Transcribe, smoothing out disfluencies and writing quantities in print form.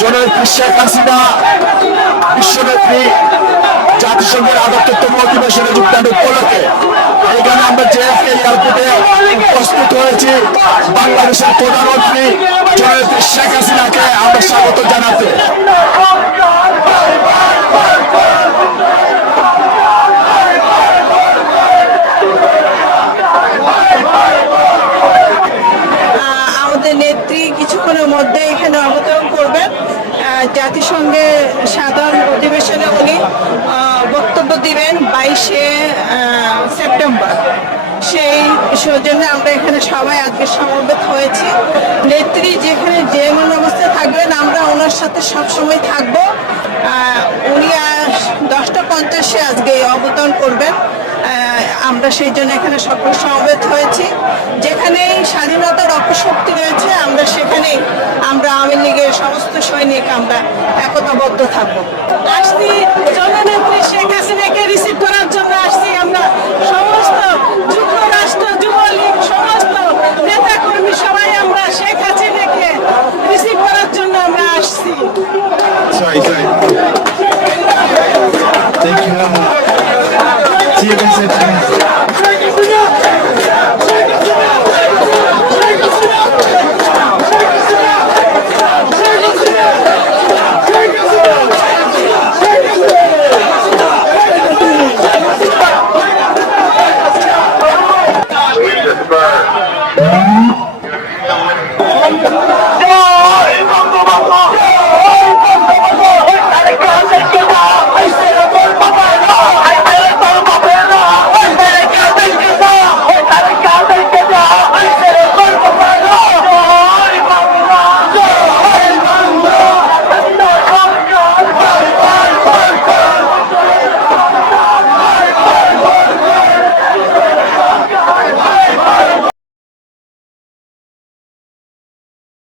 জননেত্রী শেখ হাসিনা বিশ্বনেত্রী জাতিসংঘের ৭৮তম অধিবেশনে যোগদান উপলক্ষে এখানে আমরা জেএফকে এয়ারপোর্টে প্রস্তুত হয়েছি বাংলাদেশের প্রধানমন্ত্রী জননেত্রী শেখ হাসিনাকে আমরা স্বাগত জানাতে। আমাদের নেত্রী কিছুক্ষণের মধ্যে এখানে অবতরণ করবেন। জাতিসংঘের সাধারণ অধিবেশনে উনি বক্তব্য দিবেন 22শে সেপ্টেম্বর। সেই সৌজন্যে আমরা এখানে সবাই আজকে সমবেত হয়েছি। নেত্রী যেখানে যেমন অবস্থায় থাকবেন আমরা ওনার সাথে সবসময় থাকব। উনি 10টা 50-এ আজকে অবতরণ করবেন। আমরা সেই জন্য এখানে সকল সমবেত হয়েছি। যেখানে স্বাধীনতার অপশক্তি রয়েছে আমরা সেখানেই আমরা আওয়ামী লীগের সমস্ত সৈনিক আমরা একতাবদ্ধ থাকবো। আসছি জননেত্রী শেখ হাসিনাকে রিসিভ করার জন্য আসছি। আমরা সমস্ত যুক্তরাষ্ট্র যুবলীগ সমস্ত নেতা কর্মী সবাই আমরা শেখ হাসিনাকে রিসিভ করার জন্য আমরা আসছি।